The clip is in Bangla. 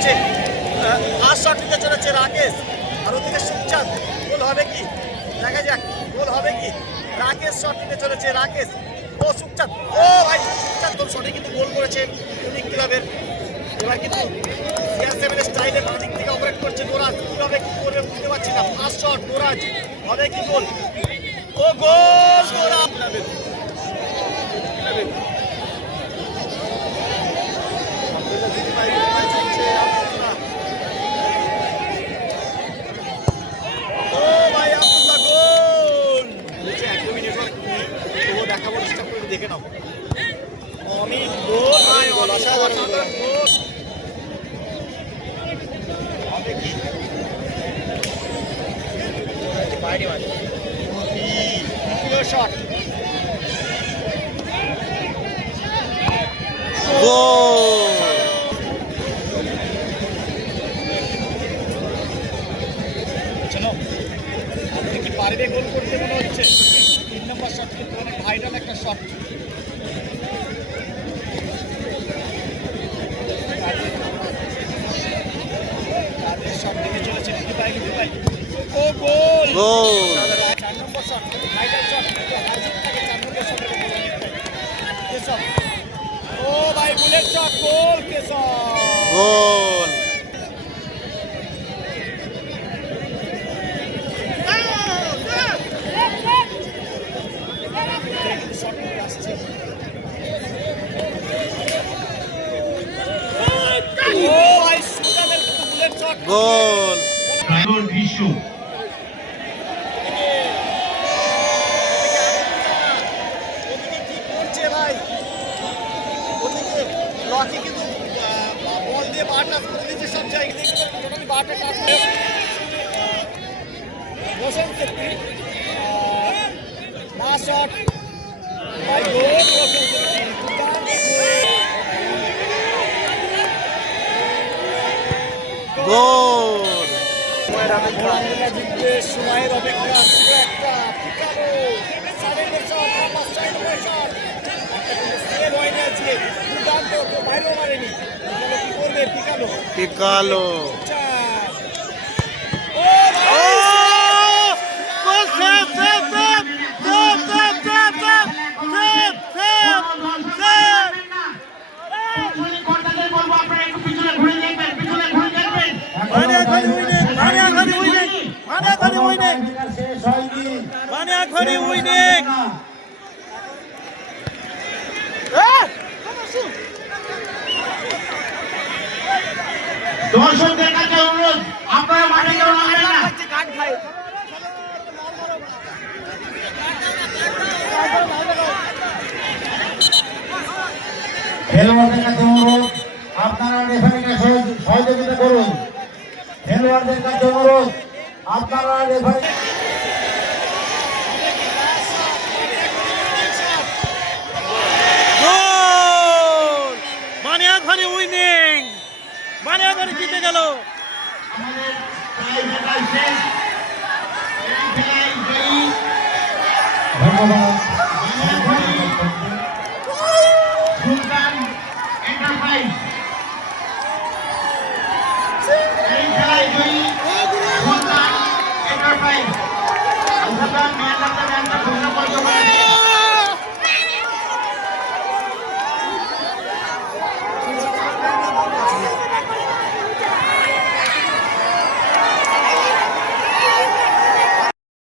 চলেছে, ফার্স্ট শট নিতে চলেছে রাকেশ, আর ওদিকে সুখচাঁদ। গোল হবে কি, দেখা যাক গোল হবে কি। রাকেশ শট নিতে চলেছে, রাকেশ ও সুখচাঁদ, ও ভাই সুখচাঁদ তোর শটে কিন্তু গোল করেছে ইউনিক ক্লাবের। এবার কিন্তু CR7 স্টাইলে বাঁ দিক থেকে অপারেট করছে নোরাজ, কিভাবে কি করবে বুঝতে পারছি না। ফার্স্ট শট নোরাজ, হবে কি গোল, ও গোল নোরাজ। দেখাবো, ডিস্টার্ব করে দেখে নাও। অমিত গোল, অসাধারণ গোল। হবে কি, বাইরে বাইরে শট, কি পারবে গোল করতে মনে হচ্ছে। 3 নম্বর শট কিন্তু অনেক ভাইরাল একটা শট। শট দিকে চলেছে ও গোল, 4 নম্বর শট ভাইরাল শট, হাজির থাকে 4 নম্বর শটের কেশব, ও ভাই বুলেট শট, গোল কেশব, গোল। গোল দৃশ্য ভাই, ওদিকে লকি কিন্তু বল দিয়ে বার টাচ করে দিচ্ছে সব জায়গায়, টোটালি বারটা টাচ করে রোশন সেত্রী, মা শট ভাই, গোল রোশন সেত্রী, গোল। জিতবে সময়ের অপেক্ষা, একটা পিকালো সাইডের শট, নাম্বার সাইডের শট, সেভ হয়নি আজকে, দুর্দান্ত, কেউ বাইরেও মারেনি। কি করবে পিকালো, পিকালো দর্শকদের কাছে অনুরোধ, আপনারা মাঠে কেউ নামবেন না। খেলোয়াড়দের কাছে অনুরোধ, আপনারা রেফারিকে সহযোগিতা করুন। খেলোয়াড়দের কাছে অনুরোধ, আপনারা রেফারি জিতে গেল। ধন্যবাদ। সুলতান এন্টারপ্রাইজ এই খেলায় জয়ী সুলতান এন্টারপ্রাইজ।